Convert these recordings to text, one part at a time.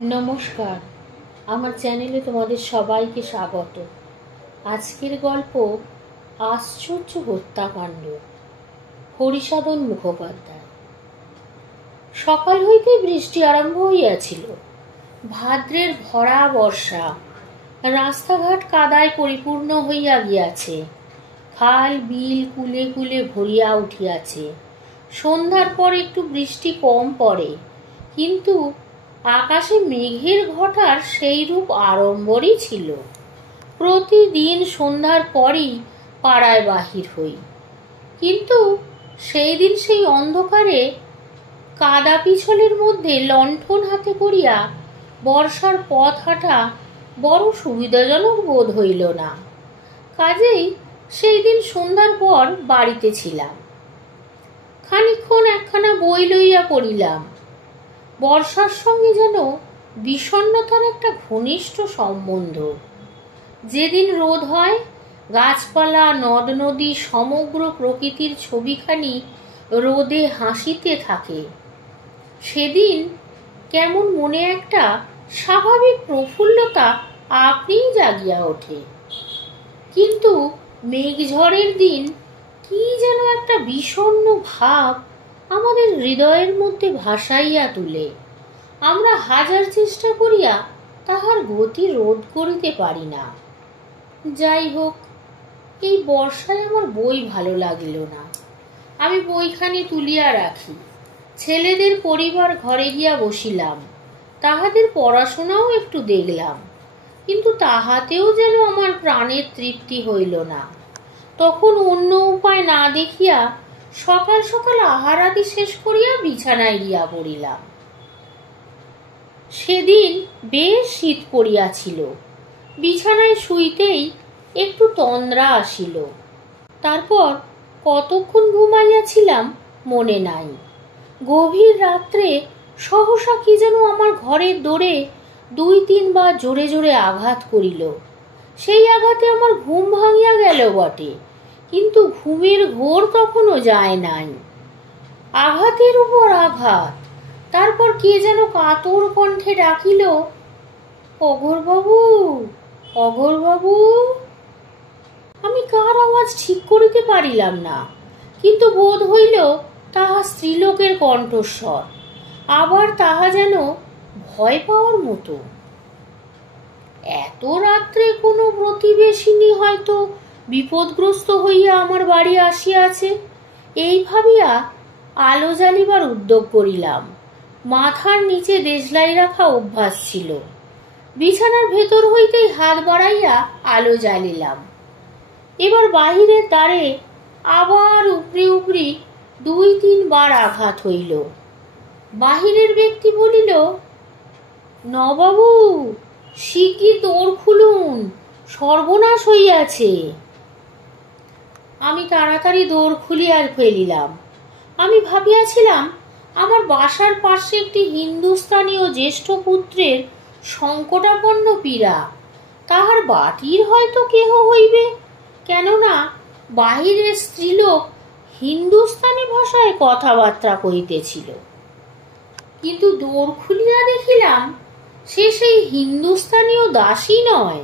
নমস্কার, আমার চ্যানেলে তোমাদের সবাইকে স্বাগত। আজকের গল্প আশ্চর্য হত্যাকাণ্ড, হরিসাধন মুখোপাধ্যায়। সকাল হইতে বৃষ্টি আরম্ভ হইয়াছিল। ভাদ্রের ভরা বর্ষা। রাস্তাঘাট কাদায় পরিপূর্ণ হইয়া গিয়াছে। খাল বিল কুলে কুলে ভরিয়া উঠিয়াছে। সন্ধ্যার পর একটু বৃষ্টি কম পড়ে, কিন্তু আকাশে মেঘের ঘটার সেই রূপ আড়ম্বরই ছিল। প্রতিদিন সন্ধ্যার পরই পাড়ায় বাহির হই, কিন্তু সেই দিন সেই অন্ধকারে কাদা পিছলের মধ্যে লণ্ঠন হাতে করিয়া বর্ষার পথ হাঁটা বড় সুবিধাজনক বোধ হইল না। কাজেই সেই দিন সন্ধ্যার পর বাড়িতে ছিলাম। খানিকক্ষণ একখানা বই লইয়া পড়িলাম। বর্ষার সঙ্গে যেন বিষণ্ণতার একটা ঘনিষ্ঠ সম্বন্ধ। যেদিন রোদ হয়, গাছপালা নদ নদী সমগ্র প্রকৃতির ছবিখানি রোদে হাসিতে থাকে, সেদিন কেমন মনে একটা স্বাভাবিক প্রফুল্লতা আপনিই জাগিয়া ওঠে। কিন্তু মেঘঝড়ের দিন কি যেন একটা বিষণ্ণ ভাব আমাদের হৃদয়ের মধ্যে ভাসাইয়া তুলে। আমরা হাজার চেষ্টা করিয়া তাহার গতি রোধ করিতে পারি না। যাই হোক, এই বর্ষায় আমার বই ভালো লাগিল না। আমি বইখানি তুলিয়া রাখি। ছেলেদের পরিবার ঘরে গিয়া বসিলাম। তাহাদের পড়াশোনাও একটু দেখলাম, কিন্তু তাহাতেও যেন আমার প্রাণের তৃপ্তি হইল না। তখন অন্য উপায় না দেখিয়া সকাল সকাল আহারাদি শেষ করিয়া বিছানায় গিয়া পড়িলাম। সেদিন বেশ শীত পড়িয়াছিল। বিছানায় শুইতেই একটু তন্দ্রা আসিল। তারপর কতক্ষণ ঘুমাইয়াছিলাম মনে নাই। গভীর রাত্রে সহসা কি যেন আমার ঘরের দোরে ২-৩ বার জোরে জোরে আঘাত করিল। সেই আঘাতে আমার ঘুম ভাঙিয়া গেল বটে, কিন্তু ঘুমের ঘোর তখনও যায় নাই। আঘাতের উপর আঘাত। তারপর কে যেন কাতর কণ্ঠে ডাকিল, অঘোরবাবু, অঘোরবাবু। আমি কার আওয়াজ ঠিক করিতে পারিলাম না, কিন্তু বোধ হইল তাহা স্ত্রীলোকের কণ্ঠস্বর। আবার তাহা যেন ভয় পাওয়ার মতো। এত রাত্রে কোনো প্রতিবেশিনী হয়তো বিপদগ্রস্ত হইয়া আমার বাড়ি আসিয়াছে, এই ভাবিয়া আলো জ্বালিবার উদ্যোগ করিলাম। মাথার নিচে দেশলাই রাখা অভ্যাস ছিল। বিছানার ভেতর হইতেই হাত বাড়াইয়া আলো জ্বালিলাম। এবার বাহিরের দ্বারে আবার উপরি উপরি ২-৩ বার আঘাত হইল। বাহিরের ব্যক্তি বলিল, নবাবু, শিগগির দোর খুলুন, সর্বনাশ হইয়াছে। আমি তাড়াতাড়ি দোর খুলিয়া ফেলিলাম। আমি ভাবিয়াছিলাম আমার বাসার পাশে একটি হিন্দুস্তানীয় জ্যেষ্ঠ পুত্রের সংকটাপন্ন পীড়া। তাহার বাটির হয়তো কেহ হইবে, কেননা বাহিরের স্ত্রীলোক হিন্দুস্তানি ভাষায় কথাবার্তা কহিতেছিল। কিন্তু দোর খুলিয়া দেখিলাম সে সেই হিন্দুস্তানীয় দাসী নয়,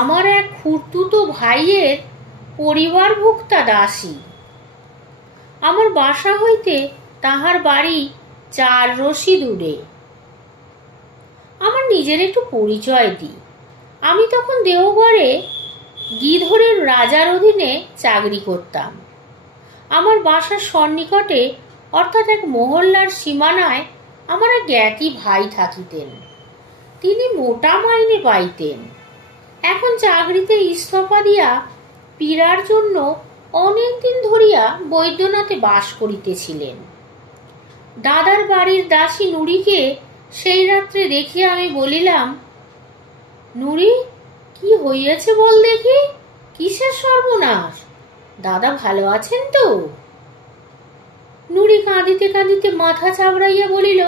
আমার এক খুড়তুতো ভাইয়ের পরিবারভুক্তা দাসী। আমার বাসা হইতে তাহার বাড়ি ৪ রশি দূরে। আমার নিজের একটু পরিচয় দিই। আমি তখন দেওঘরে গিধরের রাজার অধীনে চাকরি করতাম। আমার বাসার সন্নিকটে, অর্থাৎ এক মহল্লার সীমানায়, আমার এক জ্ঞাতি ভাই থাকিতেন। তিনি মোটা মাইনে পাইতেন। এখন চাকরিতে ইস্তফা দিয়া পীড়ার জন্য অনেকদিন ধরিয়া বৈদ্যনাথে বাস করিতেছিলেন। দাদার বাড়ির দাসী নুরিকে সেই রাত্রে দেখিয়া আমি বলিলাম, নুরি, কি হইয়াছে বল দেখি, কিসের সর্বনাশ? দাদা ভালো আছেন তো? নুরি কাঁদিতে কাঁদিতে মাথা চাবড়াইয়া বলিল,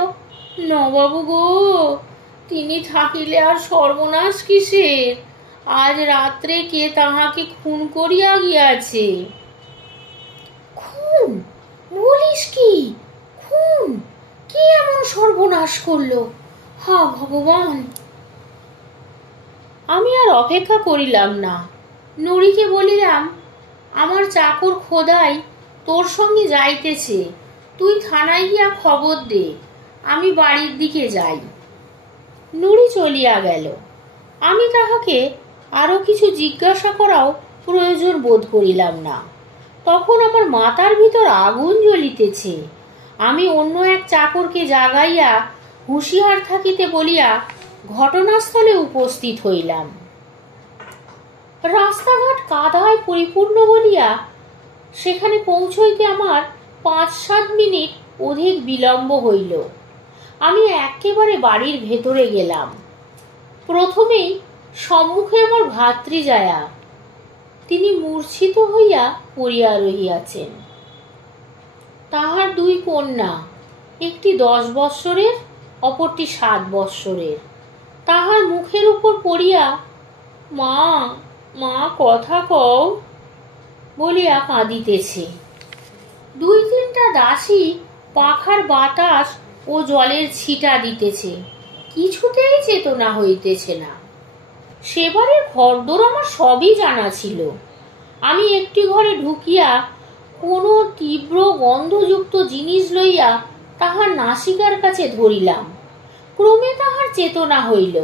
নবাবু গো, তিনি থাকিলে আর সর্বনাশ কিসের? আজ রাত্রে কে তাহাকে খুন করিয়া গিয়াছে। খুন? বলিস কি? খুন? কে এমন সর্বনাশ করল? হা ভগবান! আমি আর অপেক্ষা করিলাম না, নুরিকে বলিলাম, আমার চাকর খোদাই তোর সঙ্গে যাইতেছে, তুই থানায় গিয়া খবর দে, আমি বাড়ির দিকে যাই। নুরি চলিয়া গেল। আমি তাহাকে আরো কিছু জিজ্ঞাসা করাও প্রয়োজন বোধ করিলাম না। তখন আমার মাথার ভিতর আগুন জ্বলিতেছে। আমি অন্য এক চাকরকে জাগাইয়া হুঁশিয়ার থাকিতে বলিয়া ঘটনাস্থলে উপস্থিত হইলাম। রাস্তাঘাট কাদায় পরিপূর্ণ বলিয়া সেখানে পৌঁছইতে আমার 5-7 মিনিট অধিক বিলম্ব হইল। আমি একেবারে বাড়ির ভেতরে গেলাম। প্রথমেই সম্মুখে আমার ভাতৃজায়া, তিনি মূর্ছিত হইয়া পড়িয়া রহিয়াছেন। তাহার 2 কন্যা, একটি 10 বৎসরের, অপরটি 7 বৎসরের, তাহার মুখের উপর পড়িয়া মা মা কথা কও বলিয়া কাঁদিতেছে। 2-3টা দাসী পাখার বাতাস ও জলের ছিটা দিতেছে, কিছুতেই চেতনা হইতেছে না। সেবারের ঘরদোর আমার সবই জানা ছিল। আমি একটি ঘরে ঢুকিয়া কোনো তীব্র গন্ধযুক্ত জিনিস লইয়া তাহার নাসিকার কাছে ধরিলাম। ক্রমে তাহার চেতনা হইল।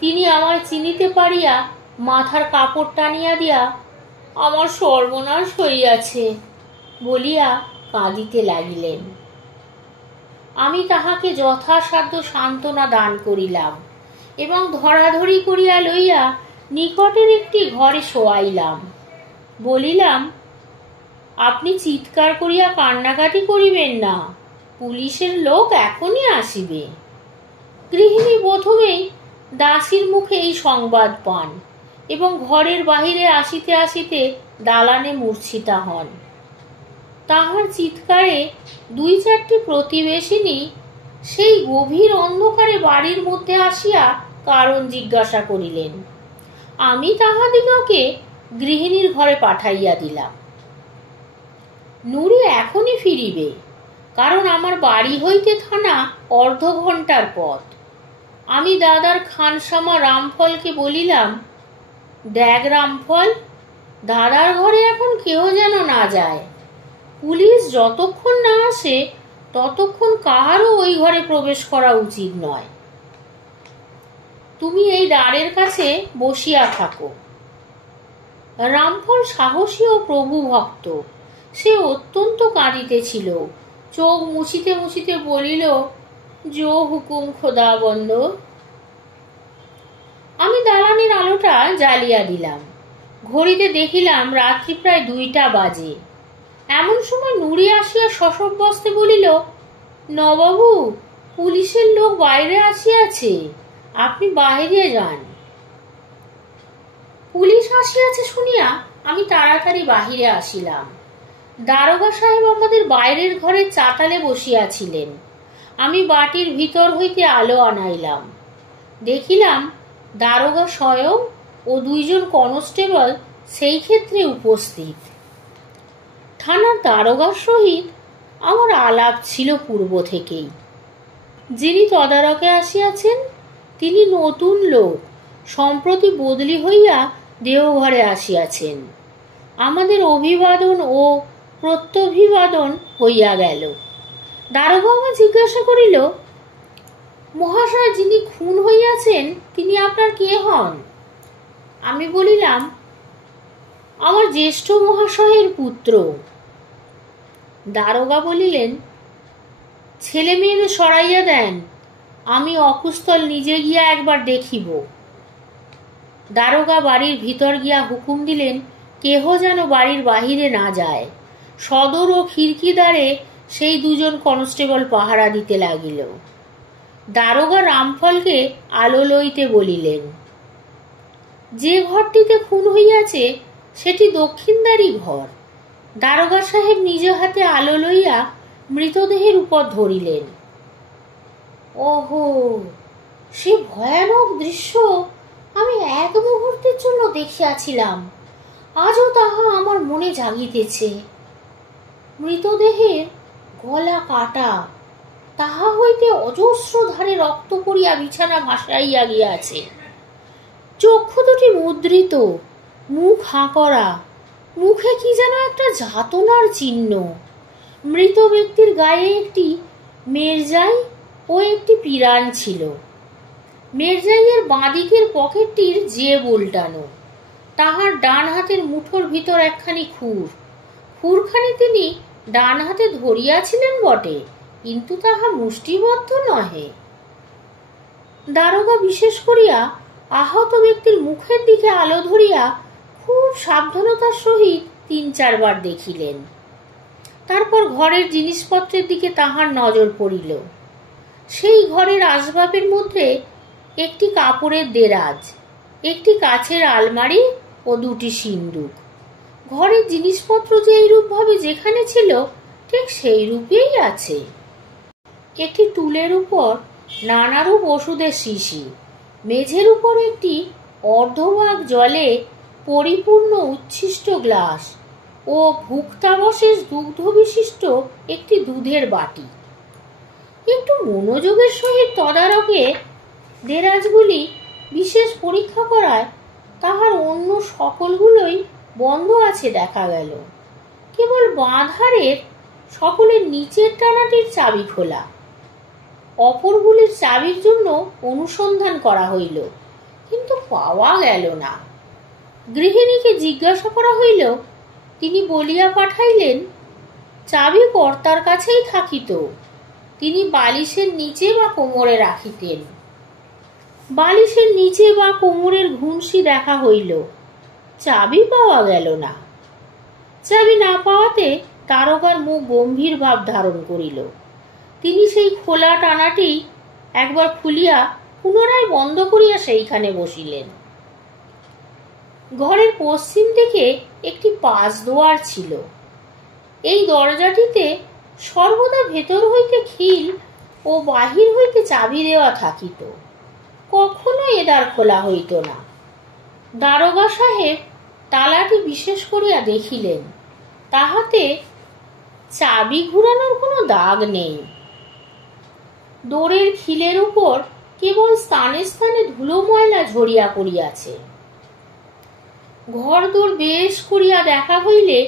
তিনি আমার চিনিতে পারিয়া মাথার কাপড় টানিয়া দিয়া আমার সর্বনাশ হইয়াছে বলিয়া কাঁদিতে লাগিলেন। আমি তাহাকে যথাসাধ্য সান্ত্বনা দান করিলাম এবং ধরাধরি করিয়া লইয়া নিকটের একটি ঘরে শোয়াইলাম। বলিলাম, আপনি চিৎকার করিয়া কান্নাকাটি করিবেন না, পুলিশের লোক এখনই আসিবে। গৃহিণী প্রথমেই দাসীর মুখে এই সংবাদ পান এবং ঘরের বাহিরে আসিতে আসিতে দালানে মূর্ছিতা হন। তাহার চিৎকারে 2-4টি প্রতিবেশিনী সেই গভীর অন্ধকারে বাড়ির মধ্যে আসিয়া কারণ জিজ্ঞাসা করিলেন। আমি তাহাদিগকে গৃহিণীর ঘরে পাঠাইয়া দিলাম। নুরি এখনই ফিরিবে, কারণ আমার বাড়ি হইতে থানা অর্ধ ঘন্টার পথ। আমি দাদার খানসামা রামফলকে বলিলাম, দেখ রামফল, দাদার ঘরে এখন কেউ যেন না যায়। পুলিশ যতক্ষণ না আসে ততক্ষণ কাহারও ওই ঘরে প্রবেশ করা উচিত নয়। তুমি এই দ্বারের কাছে বসিয়া থাকো। রামফল সাহসী ও প্রভু ভক্ত। সে অত্যন্ত কাঁদিতেছিল। চোখ মুছিতে মুছিতে বলিল, জো হুকুম খোদা বন্ধ। আমি দালানের আলোটা জ্বালিয়া দিলাম। ঘড়িতে দেখিলাম রাত্রি প্রায় 2টা বাজে। এমন সময় নুরি আসিয়া শশব্যস্তে বলিল, নবাবু, পুলিশের লোক বাইরে আসিয়াছে, আপনি বাহিরে যান। পুলিশ আসিয়াছে শুনিয়া আমি তাড়াতাড়ি বাহিরে আসিলাম। দারোগা সাহেব আমাদের বাইরের ঘরে চাতালে বসিয়াছিলেন। আমি বাটির ভিতর হইতে আলো আনাইলাম। দেখিলাম দারোগা স্বয়ং ও 2 জন কনস্টেবল সেই ক্ষেত্রে উপস্থিত। থানার দারোগার সহিত আমার আলাপ ছিল পূর্ব থেকেই। যিনি তদারকে আসিয়াছেন তিনি নতুন লোক, সম্প্রতি বদলি হইয়া দেওঘরে আসিয়াছেন। আমাদের অভিবাদন ও প্রত্যভিবাদন হইয়া গেল। দারোগা আমায় জিজ্ঞাসা করিল, মহাশয়, যিনি খুন হইয়াছেন তিনি আপনার কে হন? আমি বলিলাম, আমার জ্যেষ্ঠ মহাশয়ের পুত্র। দারোগা বলিলেন, ছেলে মেয়েদের সরাইয়া দেন, আমি অকুস্থল নিজে গিয়া একবার দেখিব। দারোগা বাড়ির ভিতর গিয়া হুকুম দিলেন, কেহ যেন বাড়ির বাহিরে না যায়। সদর ও খিড়কি দ্বারে সেই 2 জন কনস্টেবল পাহারা দিতে লাগিল। দারোগা রামফলকে আলো লইতে বলিলেন। যে ঘরটিতে খুন হইয়াছে সেটি দক্ষিণদ্বারী ঘর। দারোগা সাহেব নিজ হাতে আলো লইয়া মৃতদেহের উপর ধরিলেন। ওহো, সে ভয়ানক দৃশ্য আমি এক মুহূর্তের জন্য দেখিয়াছিলাম, আজও তাহা আমার মনে জাগিতেছে। মৃতদেহের গলা কাটা, তাহা হইতে অজস্র ধারে রক্ত পড়িয়া বিছানা ভাসাইয়া গিয়াছে। চক্ষু দুটি মুদ্রিত, মুখ হাঁ করা, মুখে কি যেন একটা যাতনার চিহ্ন। মৃত ব্যক্তির গায়ে একটি মেরজাই ও একটি পিরান ছিল। মেরজাইয়ের বাঁদিকের পকেটটির জেব উল্টানো। তাহার ডান হাতের মুঠোর ভিতর একখানি খুর। খুরখানি তিনি ডান হাতে ধরিয়াছিলেন বটে, কিন্তু তাহা মুষ্টিবদ্ধ নহে। দারোগা বিশেষ করিয়া আহত ব্যক্তির মুখের দিকে আলো ধরিয়া খুব সাবধানতার সহিত ৩-৪ বার দেখিলেন। তারপর ঘরের জিনিসপত্রের দিকে তাহার নজর পড়িল। সেই ঘরের আসবাবের মধ্যে একটি কাপড়ের দেরাজ, একটি কাচের আলমারি ও 2টি সিন্দুক। ঘরের জিনিসপত্র যে এইরূপ ভাবে যেখানে ছিল ঠিক সেই রূপেই আছে। একটি টুলের উপর নানারূপ ওষুধের শিশি, মেঝের উপর একটি অর্ধভাগ জলে পরিপূর্ণ উচ্ছিষ্ট গ্লাস ও ভুক্তাবশেষ দুগ্ধ বিশিষ্ট একটি দুধের বাটি। একটু মনোযোগের সহিত তদারকে দেরাজগুলি বিশেষ পরীক্ষা করায় তাহার অন্য সকলগুলোই বন্ধ আছে দেখা গেল। কেবল বাঁ ধারের সকলের নিচের টানাটির চাবি খোলা। অপরগুলির চাবির জন্য অনুসন্ধান করা হইল, কিন্তু পাওয়া গেল না। গৃহিণীকে জিজ্ঞাসা করা হইল, তিনি বলিয়া পাঠাইলেন চাবি কর্তার কাছেই থাকিত, তিনি বালিশের নিচে বা কোমরে রাখিতেন। বালিশের নিচে বা কোমরের ঘুনসি দেখা হইল, চাবি পাওয়া গেল না। চাবি না পাওয়াতে দারোগার মুখ গম্ভীর ভাব ধারণ করিল। তিনি সেই খোলা টানাটি একবার খুলিয়া পুনরায় বন্ধ করিয়া সেইখানে বসিলেন। ঘরের পশ্চিম দিকে একটি পাশ দোয়ার ছিল। এই দরজাটিতে সর্বদা ভেতর হইতে খিল ও বাহির হইতে চাবি দেওয়া থাকিত, কখনো এ দ্বার খোলা হইত না। দারোগা সাহেব তালাটি বিশেষ করিয়া দেখিলেন, তাহাতে চাবি ঘুরানোর কোনো দাগ নেই। দোরের খিলের উপর কেবল স্থানে স্থানে ধুলো ময়লা ঝরিয়া পড়িয়াছে। ঘর দোর বেশ করিয়া দেখা হইলে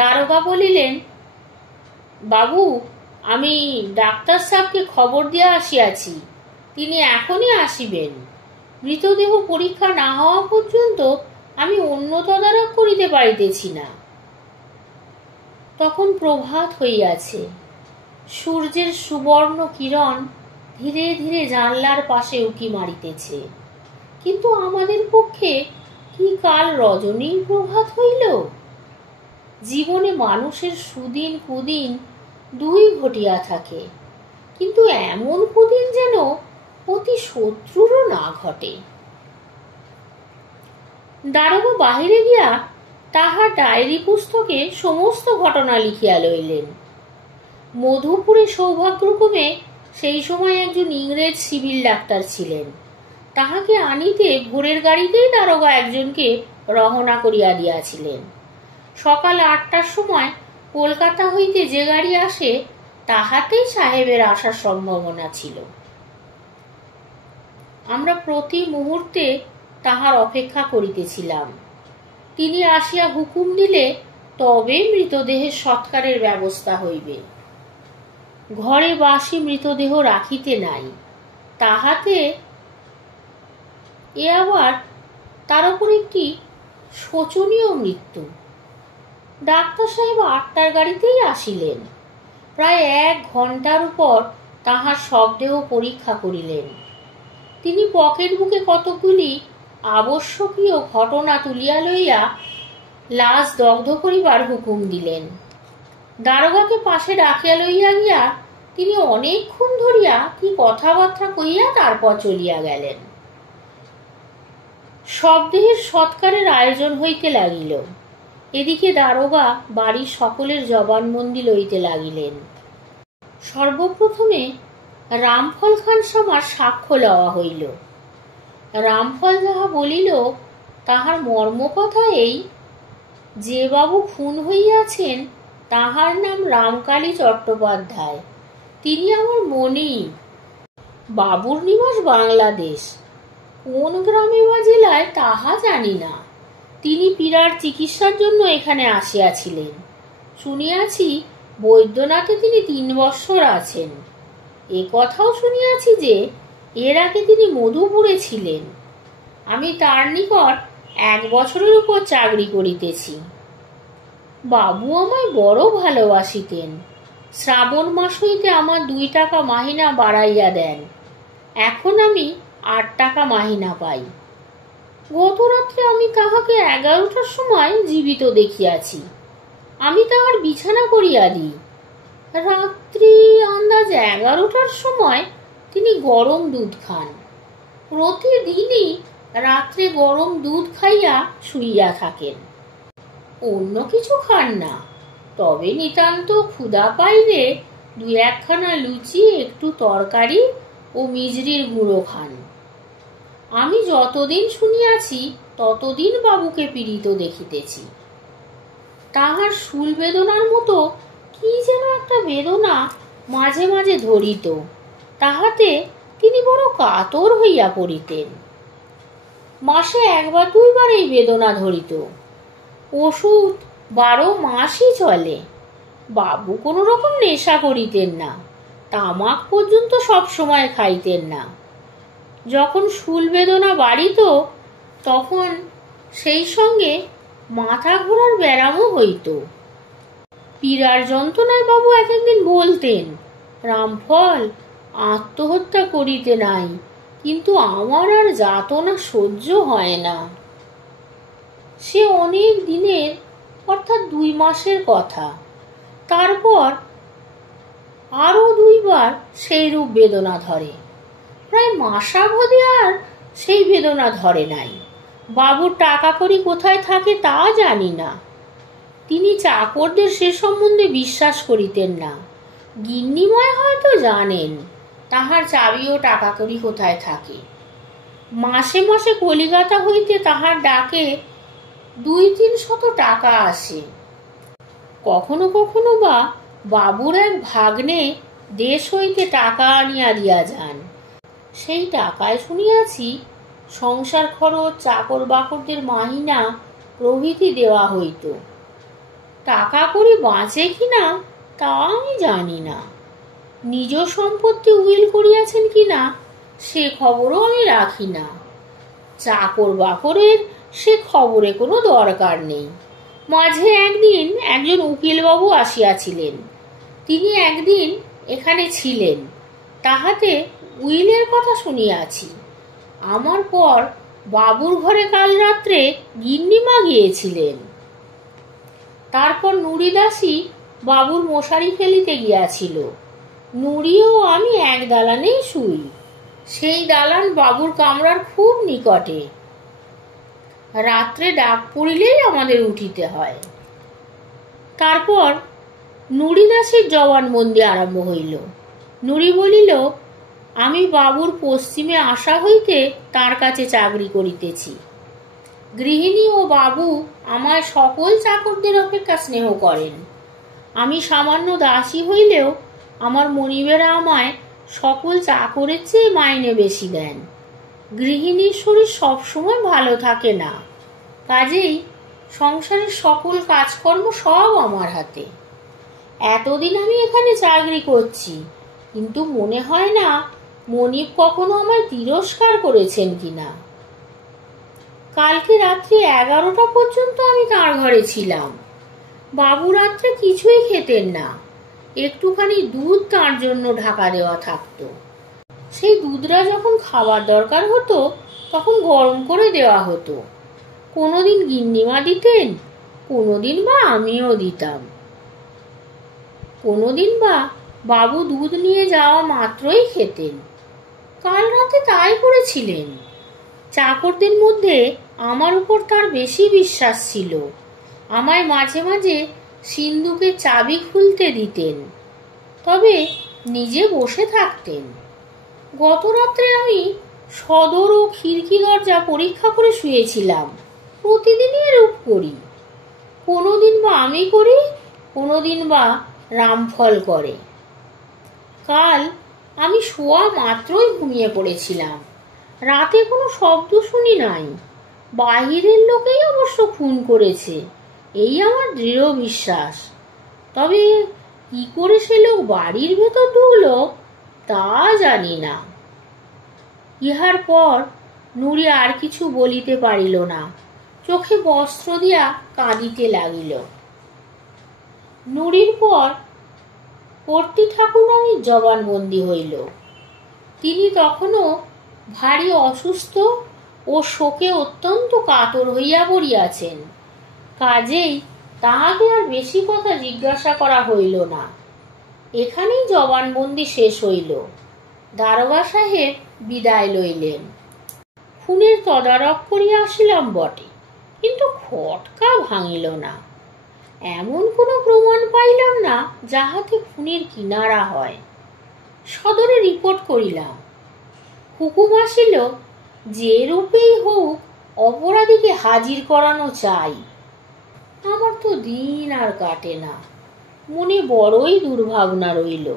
দারোগা বলিলেন, বাবু, আমি ডাক্তার সাহেবকে খবর দিয়া আসিয়াছি, তিনি এখনই আসিবেন। মৃতদেহ পরীক্ষা না হওয়া পর্যন্ত আমি অন্য তদারক করিতে পারিতেছি না। তখন প্রভাত হইয়াছে। সূর্যের সুবর্ণ কিরণ ধীরে ধীরে জানলার পাশে উকি মারিতেছে, কিন্তু আমাদের পক্ষে কি কাল রজনীর প্রভাত হইল? জীবনে মানুষের সুদিন কুদিন দুই ঘটিয়া থাকে, কিন্তু এমন কুদিন যেন অতি শত্রুরও না ঘটে। দারোগা বাহিরে গিয়া তাহার ডায়েরি পুস্তকে সমস্ত ঘটনা লিখিয়া লইলেন। মধুপুরে সৌভাগ্যক্রমে সেই সময় একজন ইংরেজ সিভিল ডাক্তার ছিলেন। তাহাকে আনিতে ভোরের গাড়িতেই দারোগা একজনকে রওনা করিয়া দিয়াছিলেন। সকাল 8টার সময় কলকাতা হইতে যে গাড়ি আসে তাহাতেই সাহেবের আসার সম্ভাবনা ছিল। আমরা প্রতি মুহূর্তে তাহার অপেক্ষা করিতেছিলাম। তিনি আসিয়া হুকুম দিলে তবে মৃতদেহের সৎকারের ব্যবস্থা হইবে। ঘরে বাসি মৃতদেহ রাখিতে নাই, তাহাতে এ আবার তার উপর একটি শোচনীয় মৃত্যু। ডাক্তার সাহেব 8টার গাড়িতেই আসিলেন। প্রায় 1 ঘন্টার উপর তাহার শবদেহ পরীক্ষা করিলেন। তিনি পকেট বুকে কতকগুলি আবশ্যকীয় ঘটনা তুলিয়া লইয়া লাশ দগ্ধ করিবার হুকুম দিলেন। দারোগাকে পাশে ডাকিয়া লইয়া গিয়া তিনি অনেকক্ষণ ধরিয়া কি কথাবার্তা কইয়া তারপর চলিয়া গেলেন। শবদেহের সৎকারের আয়োজন হইতে লাগিল। এদিকে দারোগা বাড়ির সকলের জবানবন্দি লইতে লাগিলেন। সর্বপ্রথমে রামফল খান সমার সাক্ষ্য লওয়া হইল। রামফল যাহা বলিল তাহার মর্মকথা এই যে বাবু খুন হইয়াছেন তাহার নাম রামকালী চট্টোপাধ্যায়, তিনি আমার মনেই। বাবুর নিবাস বাংলাদেশ, কোন গ্রামে বা জেলায় তাহা জানি না। তিনি পীড়ার চিকিৎসার জন্য এখানে আসিয়াছিলেন। শুনিয়াছি বৈদ্যনাথে তিনি 3 বৎসর আছেন। এ কথাও শুনিয়াছি যে এর আগে তিনি মধুপুরে ছিলেন। আমি তার নিকট 1 বছরের উপর চাকরি করিতেছি। বাবু আমায় বড় ভালোবাসিতেন। শ্রাবণ মাস হইতে আমার 2 টাকা মাহিনা বাড়াইয়া দেন। এখন আমি 8 টাকা মাহিনা পাই। গত রাত্রে আমি তাহাকে 11টার সময় জীবিত দেখিয়াছি। আমি তাহার বিছানা করিয়া দিই। রাত্রি আন্দাজ 11টার সময় তিনি গরম দুধ খান। প্রতিদিনই রাত্রে গরম দুধ খাইয়া শুইয়া থাকেন, অন্য কিছু খান না। তবে নিতান্ত ক্ষুধা পাইলে 2-1খানা লুচি, একটু তরকারি ও মিজরির গুঁড়ো খান। আমি যতদিন শুনিয়াছি ততদিন বাবুকে পীড়িত দেখিতেছি। তাহার শুল বেদনার মতো কি যেন একটা বেদনা মাঝে মাঝে ধরিত, তাহাতে তিনি বড় কাতর হইয়া পড়িতেন। মাসে 1 বা 2 বার এই বেদনা ধরিত। ওষুধ 12 মাসই চলে। বাবু কোনো রকম নেশা করিতেন না, তামাক পর্যন্ত সব সময় খাইতেন না। যখন শুল বেদনা বাড়িত তখন সেই সঙ্গে মাথা ঘোরার ব্যারামও হইত। পীড়ার যন্ত্রণায় বাবু এক একদিন বলতেন, রামফল, আত্মহত্যা করিতে নাই, কিন্তু আমার আর যাতনা সহ্য হয় না। সে অনেক দিনের, অর্থাৎ 2 মাসের কথা। তারপর আরো 2 বার সেই রূপ বেদনা ধরে। প্রায় মাসাবধি আর সেই বেদনা ধরে নাই। বাবুর টাকা কড়ি কোথায় থাকে তা জানি না। তিনি চাকরদের সে সম্বন্ধে বিশ্বাস করিতেন না। গিন্নিময় হয়তো জানেন তাহার চাবি ও টাকা কড়ি কোথায় থাকে। মাসে মাসে কলিকাতা হইতে তাহার ডাকে 200-300 টাকা আসে। কখনো কখনো বা বাবুর এক ভাগ্নে দেশ হইতে টাকা আনিয়া দিয়া যান। সেই টাকায় শুনিয়াছি সংসার খরচ, চাকর বাকরদের মাহিনা প্রভৃতি দেওয়া হইত। টাকা করি বাঁচে কিনা তা আমি জানি না। নিজ সম্পত্তি উইল করিয়াছেন কিনা সে খবরও আমি রাখি না। চাকর বাকরের সে খবরে কোনো দরকার নেই। মাঝে একদিন একজন উকিলবাবু আসিয়াছিলেন। তিনি একদিন এখানে ছিলেন, তাহাতে উইলের কথা শুনিয়াছি। আমার পর বাবুর ঘরে কাল রাত্রে গিন্নিমা গিয়েছিলেন। তারপর নুড়ি দাসী বাবুর মশারি ফেলিতে গিয়াছিল। নুড়িও আমি এক দালানেই শুই। সেই দালান বাবুর কামরার খুব নিকটে। রাত্রে ডাক পড়িলেই আমাদের উঠিতে হয়। তারপর নুড়ি দাসীর জবানবন্দি আরম্ভ হইল। নুড়ি বলিল, আমি বাবুর পশ্চিমে আসা হইতে তার কাছে চাকরি করিতেছি। গৃহিণী ও বাবু আমায় সকল চাকরদের অপেক্ষা স্নেহ করেন। আমি সামান্য দাসী হইলেও আমার মনিবেরা আমায় সকল চাকরের চেয়ে মাইনে বেশি দেন। গৃহিণীর শরীর সবসময় ভালো থাকে না, কাজেই সংসারের সকল কাজকর্ম সব আমার হাতে। এতদিন আমি এখানে চাকরি করছি, কিন্তু মনে হয় না মনিব কখনো আমায় তিরস্কার করেছেন কিনা। কালকে রাত্রি 11টা পর্যন্ত আমি তার ঘরে ছিলাম। বাবু রাত্রে কিছুই খেতেন না। একটুখানি দুধ তার জন্য ঢাকা দেওয়া থাকতো। সেই দুধটা যখন খাবার দরকার হতো তখন গরম করে দেওয়া হতো। কোনোদিন গিন্নিমা দিতেন, কোনোদিন বা আমিও দিতাম। কোনোদিন বা বাবু দুধ নিয়ে যাওয়া মাত্রই খেতেন। কাল রাতে তাই করেছিলেন। চাকরদের মধ্যে আমার উপর তার বেশি বিশ্বাস ছিল। আমায় মাঝে মাঝে সিন্দুকের চাবি খুলতে দিতেন, তবে নিজে বসে থাকতেন। গত রাত্রে আমি সদর ও খিড়কি দরজা পরীক্ষা করে শুয়েছিলাম। প্রতিদিনই এরূপ করি। কোনোদিন বা আমি করি, কোনোদিন বা রামফল করে। কাল আমি শোয়া মাত্রই ঘুমিয়ে পড়েছিলাম। রাতে কোনো শব্দ শুনি নাই। বাহিরের লোকেই অবশ্য খুন করেছে, এই আমার দৃঢ় বিশ্বাস। তবে কি করে সে লোক বাড়ির ভেতর ঢুকলো তা জানি না। ইহার পর নুরি আর কিছু বলিতে পারিল না, চোখে বস্ত্র দিয়া কাঁদিতে লাগিল। নুরির পর কর্ত্রী ঠাকুরানীর জবানবন্দি হইল। তিনি তখনও ভারী অসুস্থ ও শোকে অত্যন্ত কাতর হইয়া পড়িয়াছেন। কাজেই তাহাকে আর বেশি কথা জিজ্ঞাসা করা হইল না। এখানেই জবানবন্দি শেষ হইল। দারোগা সাহেব বিদায় লইলেন। খুনের তদারক করিয়া আসিলাম বটে, কিন্তু খটকা ভাঙিল না। এমন কোনো প্রমাণ পাইলাম না যাহাতে খুনের কিনারা হয়। সদরে রিপোর্ট করিলাম। হুকুম আসিল, যে রূপেই হোক অপরাধীকে হাজির করানো চাই। আমার তো দিন আর কাটে না, মনে বড়ই দুর্ভাবনা রইল।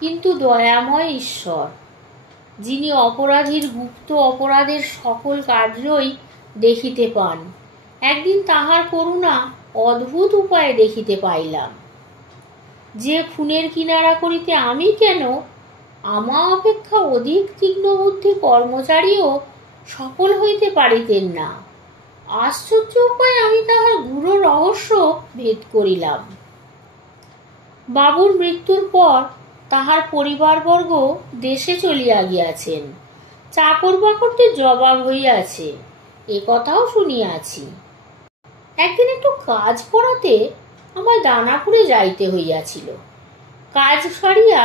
কিন্তু দয়াময় ঈশ্বর, যিনি অপরাধীর গুপ্ত অপরাধের সকল কার্যই দেখিতে পান, একদিন তাহার করুণা অদ্ভুত উপায়ে দেখিতে পাইলাম। যে খুনের কিনারা করিতে আমি কেন, আমা অপেক্ষা অধিক তীক্ষ্ণ বুদ্ধি কর্মচারীও সফল হইতে পারিতেন না। আশ্চর্য উপায়ে আমি তাহার গূঢ় রহস্য ভেদ করিলাম। বাবুর মৃত্যুর পর তাহার পরিবারবর্গ দেশে চলিয়া গিয়াছেন। চাকর বাকরদের জবাব হইয়াছে, এ কথাও শুনিয়াছি। একদিন একটু কাজ করাতে আমার দানাপুরে যাইতে হইয়াছিল। কাজ সারিয়া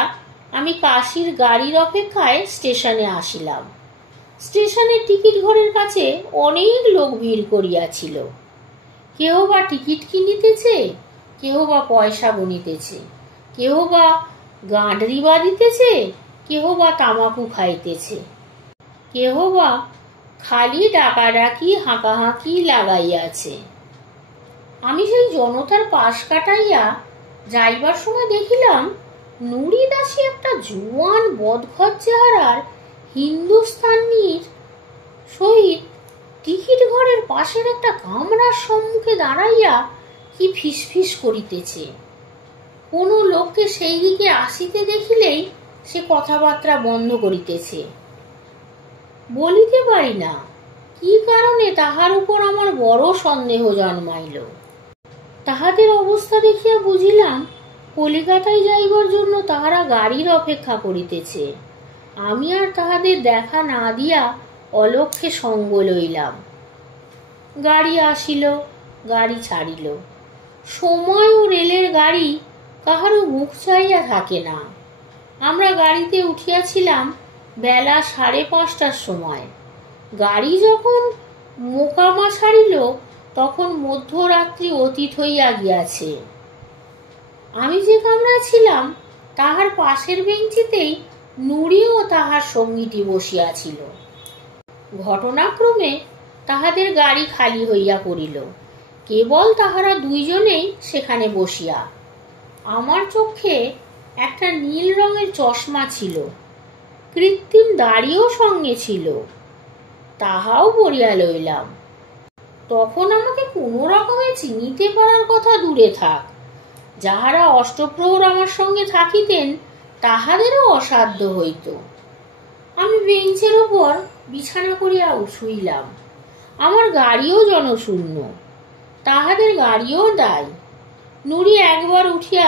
আমি কাশির গাড়ির অপেক্ষায় স্টেশনে আসিলাম। স্টেশনের টিকিট ঘরের কাছে অনেক লোক ভিড় করিয়াছিল। কেহ বা টিকিট কিনিতেছে, কেহ বা পয়সা গুনিতেছে, কেহ বা গাঁডরি বাঁধিতেছে, কেহ বা তামাকু খাইতেছে, কেহ বা খালি ডাকাডাকি হাঁকাহাঁকি লাগাইয়াছে। আমি সেই জনতার পাশ কাটাইয়া যাইবার সময় দেখিলাম নুরি দাসী একটা জোয়ান বদখত চেহারার হিন্দুস্তানির সহিত টিকিট ঘরের পাশের একটা কামরার সম্মুখে দাঁড়াইয়া কি ফিসফিস করিতেছে। কোনো লোককে সেই দিকে আসিতে দেখিলেই সে কথাবার্তা বন্ধ করিতেছে। বলিতে পারি না কি কারণে তাহার উপর আমার বড় সন্দেহ জন্মাইল। তাহাদের অবস্থা দেখিয়া বুঝিলাম কলিকাতায় যাইবার জন্য তাহারা গাড়ির অপেক্ষা করিতেছে। আমি আর তাহাদের দেখা না দিয়া অলক্ষ্যে সঙ্গ লইলাম। গাড়ি আসিল, গাড়ি ছাড়িল। সময় ও রেলের গাড়ি কাহারও মুখ চাইয়া থাকে না। আমরা গাড়িতে উঠিয়াছিলাম বেলা 5:30টার সময়। গাড়ি যখন মোকামা ছাড়িল তখন মধ্যরাত্রি অতীত হইয়া গিয়াছে। আমি যে কামরায় ছিলাম তাহার পাশের বেঞ্চিতেই নুরি ও তাহার সঙ্গীটি বসিয়াছিল। ঘটনাক্রমে তাহাদের গাড়ি খালি হইয়া পড়িল। কেবল তাহারা দুইজনেই সেখানে বসিয়া। আমার চোখে একটা নীল রঙের চশমা ছিল, কৃত্রিম দাড়িও সঙ্গে ছিল, তাহাও পরিয়া লইলাম। তখন আমাকে কোনো রকমে চিনিতে পারার কথা দূরে থাক, যাহারা অষ্টপ্রহর আমার সঙ্গে থাকিতেন তাহাদেরও অসাধ্য হইত। আমি বেঞ্চের ওপর বিছানা করিয়া শুইলাম। আমার গাড়িও জনশূন্য, তাহাদের গাড়িও দায়। নুরি একবার উঠিয়া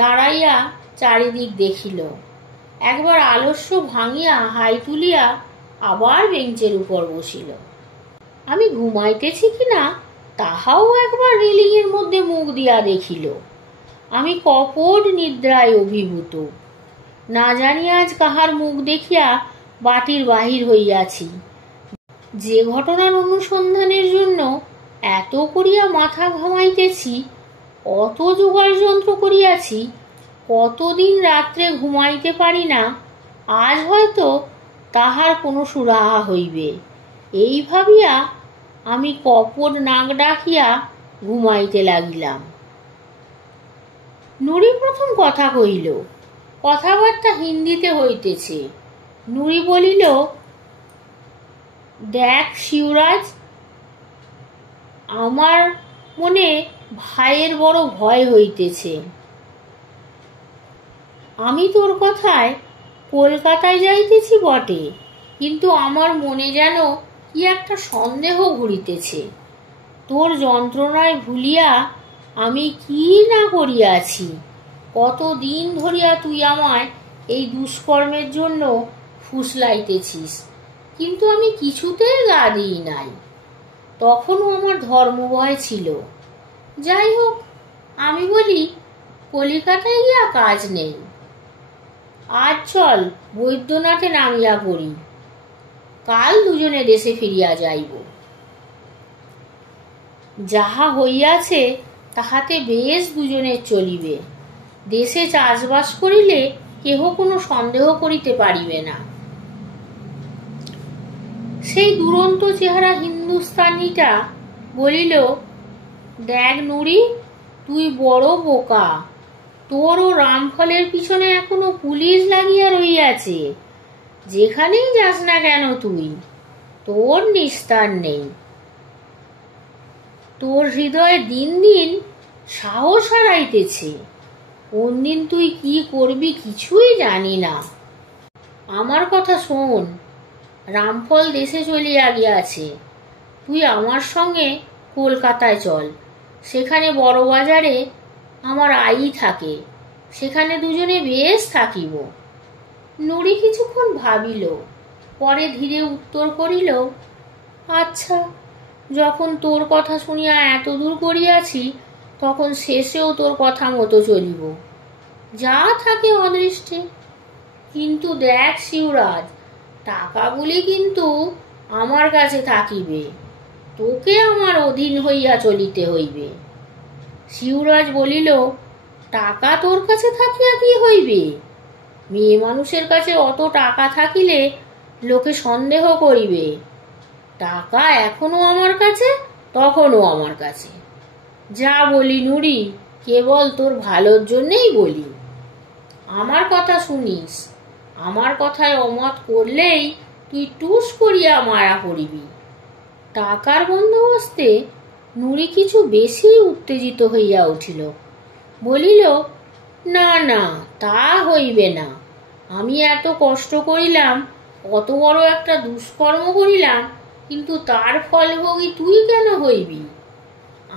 দাঁড়াইয়া চারিদিক দেখিল, একবার আলস্য ভাঙিয়া হাই তুলিয়া আবার বেঞ্চের উপর বসিল। আমি ঘুমাইতেছি কিনা তাহাও একবার রেলিংয়ের মধ্যে মুখ দিয়া দেখিল। আমি কপট নিদ্রায় অভিভূত। না জানি আজ কাহার মুখ দেখিয়া বাটির বাহির হইয়াছি। যে ঘটনার অনুসন্ধানের জন্য এত করিয়া মাথা ঘামাইতেছি, অত জোগাড় যন্ত্র করিয়াছি, কতদিন রাত্রে ঘুমাইতে পারি না, আজ হয়তো তাহার কোনো সুরাহা হইবে, এই ভাবিয়া আমি কপট নাক ডাকিয়া ঘুমাইতে লাগিলাম। নুরি প্রথম কথা কহিল, কথাবার্তা হিন্দিতে হইতেছে। নুরি বলিল, দেখ শিবরাজ, আমার মনে ভাইয়ের বড় ভয় হইতেছে। আমি তোর কথায় কলকাতায় যাইতেছি বটে, কিন্তু আমার মনে যেন কি একটা সন্দেহ ঘুরিতেছে। তোর যন্ত্রণায় ভুলিয়া আমি কি না করিয়াছি। কতদিন ধরিয়া তুই আমায় এই দুষ্কর্মের জন্য ফুসলাইতেছিস, কিন্তু আমি কিছুতেই গা দিই নাই। তখনও আমার ধর্মভয় ছিল। যাই হোক, আমি বলি, কলিকাতায় গিয়া কাজ নেই, আজ চল বৈদ্যনাথে নামিয়া পড়ি, কাল দুজনে দেশে ফিরিয়া যাইব। যাহা হইয়াছে তাহাতে বেশ দুজনের চলিবে। দেশে চাষবাস করিলে কেহ কোনো সন্দেহ করিতে পারিবে না। সেই দুরন্ত চেহারা হিন্দুস্তানিটা বলিল, দেখ নুরি, তুই বড় বোকা। তোর ও রামফলের পিছনে এখনো পুলিশ লাগিয়া রইয়াছে। যেখানেই যাস না কেন তুই, তোর নিস্তার নেই। তোর হৃদয়ে দিন দিন সাহস হারাইতেছে। কোন দিন তুই কি করবি কিছুই জানি না। আমার কথা শোন, রামফল দেশে চলিয়া গিয়াছে। তুই আমার সঙ্গে কলকাতায় চল। সেখানে বড় বাজারে আমার আই থাকে, সেখানে দুজনে বেশ থাকিব। নুরি কিছুক্ষণ ভাবিল, পরে ধীরে উত্তর করিল, আচ্ছা, যখন তোর কথা শুনিয়া এত দূর করিয়াছি, তখন শেষেও তোর কথা মতো চলিব, যা থাকে অদৃষ্টে। কিন্তু দেখ শিবরাজ, টাকাগুলি কিন্তু আমার কাছে থাকিবে, তোকে আমার অধীন হইয়া চলিতে হইবে। শিবরাজ বলিল, টাকা তোর কাছে থাকিয়া কি হইবে? মেয়ে মানুষের কাছে অত টাকা থাকিলে লোকে সন্দেহ করিবে। টাকা এখনো আমার কাছে, তখনও আমার কাছে। যা বলি নুরি, কেবল তোর ভালোর জন্যেই বলি। আমার কথা শুনিস, আমার কথায় অমত করলেই তুই টুস করিয়া মারা পড়িবি। টাকার বন্দোবস্তে নুরি কিছু বেশি উত্তেজিত হইয়া উঠিল। বলিল, না না, তা হইবে না। আমি এত কষ্ট করিলাম, কত বড় একটা দুষ্কর্ম করিলাম, কিন্তু তার ফলভোগী তুই কেন হইবি?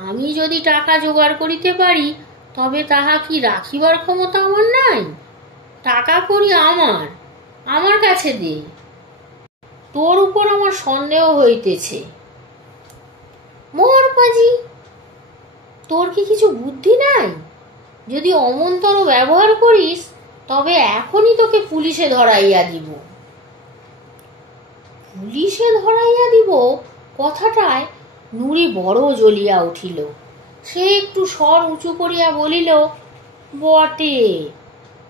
আমি যদি টাকা জোগাড় করিতে পারি, তবে তাহা কি রাখিবার ক্ষমতা আমার নাই? টাকা করি আমার কাছে দে। তোর উপর আমার সন্দেহ হইতেছে। মোর পাজি, তোর কি কিছু বুদ্ধি নাই? যদি অমন্তর ব্যবহার করিস, তবে এখনই তোকে পুলিশে ধরাইয়া দিব। পুলিশে ধরাইয়া দিব কথাটায় নুরি বড় জ্বলিয়া উঠিল। সে একটু স্বর উঁচু করিয়া বলিল, বটে,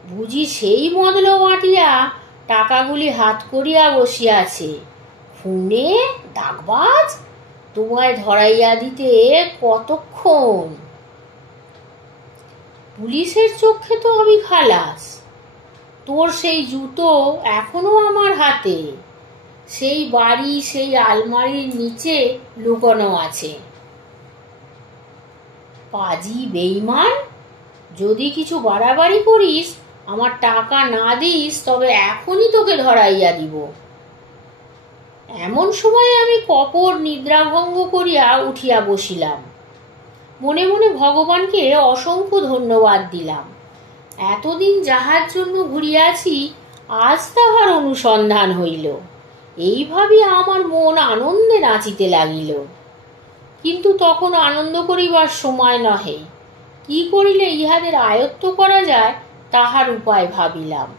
বুঝি সেই মদল বাটিয়া টাকাগুলি হাত করিয়া বসিয়াছে। খুনে দাগবাজ, তোমায় ধরাইয়া দিতে কতক্ষণ? পুলিশের চোখে তো আমি খালাস। তোর সেই জুতো এখনো আমার হাতে, সেই বাড়ি সেই আলমারির নিচে লুকানো আছে। পাজি বেঈমান, যদি কিছু বাড়াবাড়ি করিস, আমার টাকা না দিস, তবে এখনই তোকে ধরাইয়া দিব। এমন সময় আমি কপর নিদ্রাভঙ্গ করিয়া উঠিয়া বসিলাম। মনে মনে ভগবানকে অসংখ্য ধন্যবাদ দিলাম। এতদিন যাহার জন্য ঘুরিয়াছি, আজ তাহার অনুসন্ধান হইল। এইভাবে আমার মন আনন্দে নাচিতে লাগিল। কিন্তু তখন আনন্দ করিবার সময় নহে। কি করিলে ইহাদের আয়ত্ত করা যায়, তাহার উপায় ভাবিলাম।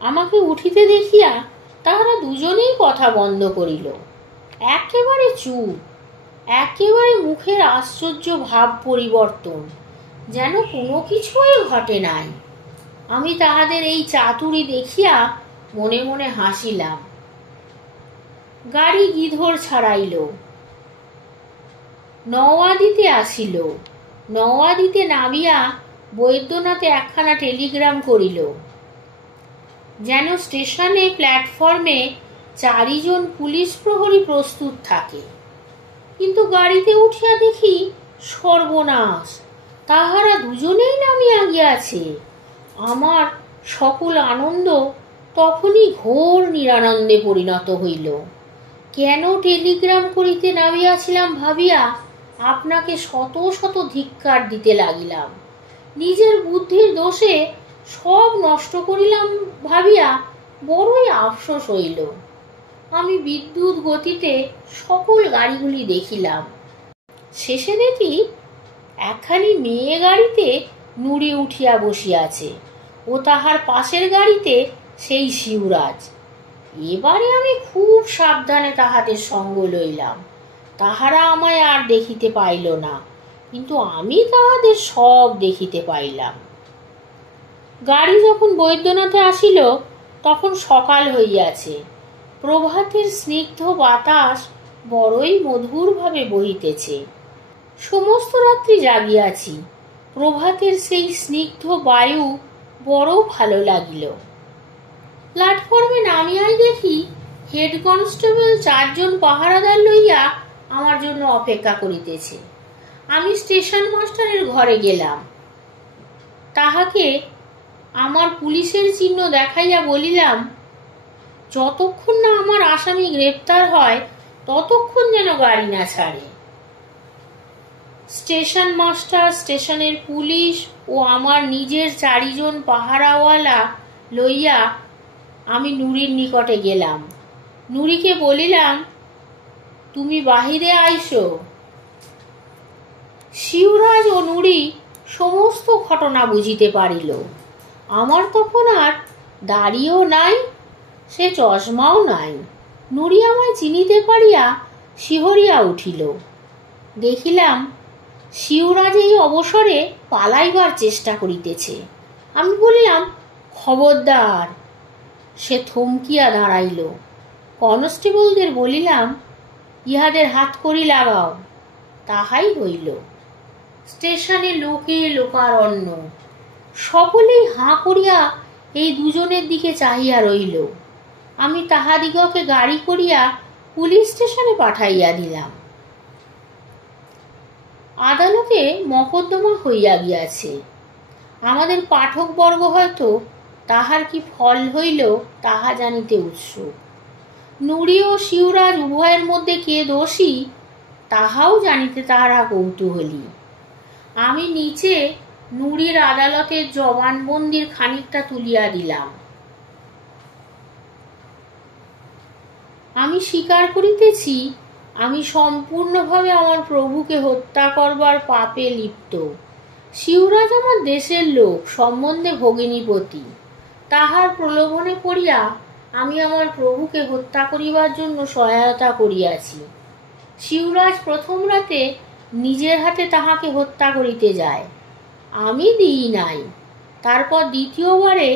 আমাকে উঠিতে দেখিয়া তাহারা দুজনেই কথা বন্ধ করিল। একেবারে চুপ, একেবারে মুখের আশ্চর্য ভাব পরিবর্তন, যেন কোনো কিছুই ঘটে নাই। আমি তাহাদের এই চাতুরি দেখিয়া মনে মনে হাসিলাম। গাড়ি গিধর ছাড়াইল, নওয়াদিতে আসিল। নওয়াদিতে নামিয়া বৈদ্যনাথে একখানা টেলিগ্রাম করিল, যেন স্টেশনে প্ল্যাটফর্মে 4 জন পুলিশ প্রহরী প্রস্তুত থাকে। কিন্তু গাড়িতে উঠিয়া দেখি সর্বনাশ, তাহারা দুজনেই নামিয়া গিয়াছে। আমার সকল আনন্দ তখনই ঘোর নিরানন্দে পরিণত হইল। কেন টেলিগ্রাম করিতে নামিয়াছিলাম ভাবিয়া আপনাকে শত শত ধিক্কার দিতে লাগিলাম। নিজের বুদ্ধির দোষে সব নষ্ট করিলাম ভাবিয়া বড়ই আফসোস হইল। আমি বিদ্যুৎ গতিতে সকল গাড়িগুলি দেখিলাম। শেষে দেখি একখানি মেয়ে গাড়িতে নুড়ি উঠিয়া বসিয়াছে ও তাহার পাশের গাড়িতে সেই শিবরাজ। এবারে আমি খুব সাবধানে তাহাদের সঙ্গ লইলাম। তাহারা আমায় আর দেখিতে পাইল না, কিন্তু আমি তাহাদের সব দেখিতে পাইলাম। গাড়ি যখন বৈদ্যনাথে আসিল তখন সকাল হইয়াছে। প্রভাতের স্নিগ্ধ বাতাস বড়ই মধুরভাবে বহিতেছে। সমস্ত রাত্রি জাগিয়াছি। প্রভাতের সেই স্নিগ্ধ বায়ু বড় ভালো লাগিল। প্ল্যাটফর্মে নামিয়াই দেখি হেড কনস্টেবল 4 জন পাহারাদার লইয়া আমার জন্য অপেক্ষা করিতেছে। আমি স্টেশন মাস্টারের ঘরে গেলাম। তাহাকে আমার পুলিশের চিহ্ন দেখাইয়া বলিলাম, যতক্ষণ না আমার আসামি গ্রেপ্তার হয় ততক্ষণ যেন গাড়ি না ছাড়ে। স্টেশন মাস্টার, স্টেশনের পুলিশ ও আমার নিজের 4 জন পাহারাওয়ালা লইয়া আমি নুরির নিকটে গেলাম। নুরিকে বলিলাম, তুমি বাহিরে আইসো। শিবরাজ ও নুরি সমস্ত ঘটনা বুঝিতে পারিল। আমার তখন আর দাড়িও নাই, সে চশমাও নাই। নুরি আমায় চিনিতে পারিয়া শিহরিয়া উঠিল। দেখিলাম শিবরাজ এই অবসরে পালাইবার চেষ্টা করিতেছে। আমি বলিলাম, খবরদার। সে থমকিয়া দাঁড়াইল। কনস্টেবলদের বলিলাম, ইহাদের হাত করি লাগাও। তাহাই হইল। স্টেশনে লোকে লোকারণ্য। সকলেই হাঁ করিয়া এই দুজনের দিকে চাহিয়া রইল। আমি তাহাদিগকে গাড়ি করিয়া পুলিশ স্টেশনে পাঠাইয়া দিলাম। আদালতে মকদ্দমা হইয়া গিয়াছে। আমাদের পাঠকবর্গ হয়তো তাহার কি ফল হইল তাহা জানিতে উৎসুক। নুরি ও শিবরাজ উভয়ের মধ্যে কে দোষী তাহাও জানিতে তাহারা কৌতূহলী। আমি নিচে নুরির আদালতের জবানবন্দির খানিকটা তুলিয়া দিলাম। আমি স্বীকার করিতেছি, আমি সম্পূর্ণভাবে আমার প্রভুকে হত্যা করবার পাপে লিপ্ত। শিবরাজ আমার দেশের লোক, সম্বন্ধে ভগিনীপতি। তাহার প্রলোভনে পড়িয়া আমি আমার প্রভুকে হত্যা করিবার জন্য সহায়তা করিয়াছি। শিবরাজ প্রথম রাতে নিজের হাতে তাহাকে হত্যা করিতে যায়, আমি দিই নাই। তারপর দ্বিতীয়বারে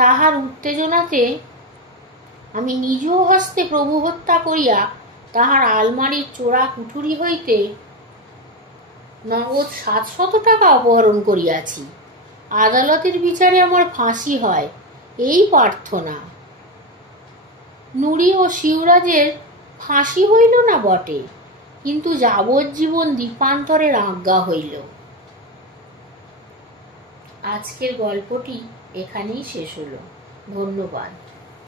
তাহার উত্তেজনাতে আমি নিজ হস্তে প্রভু হত্যা করিয়া তাহার আলমারির চোরা কুঠুরি হইতে নগদ 700 টাকা অপহরণ করিয়াছি। আদালতের বিচারে আমার ফাঁসি হয়, এই প্রার্থনা। নুরি ও শিবরাজের ফাঁসি হইল না বটে, কিন্তু যাবজ্জীবন দ্বীপান্তরের আজ্ঞা হইল। আজকের গল্পটি এখানেই শেষ হলো। ধন্যবাদ।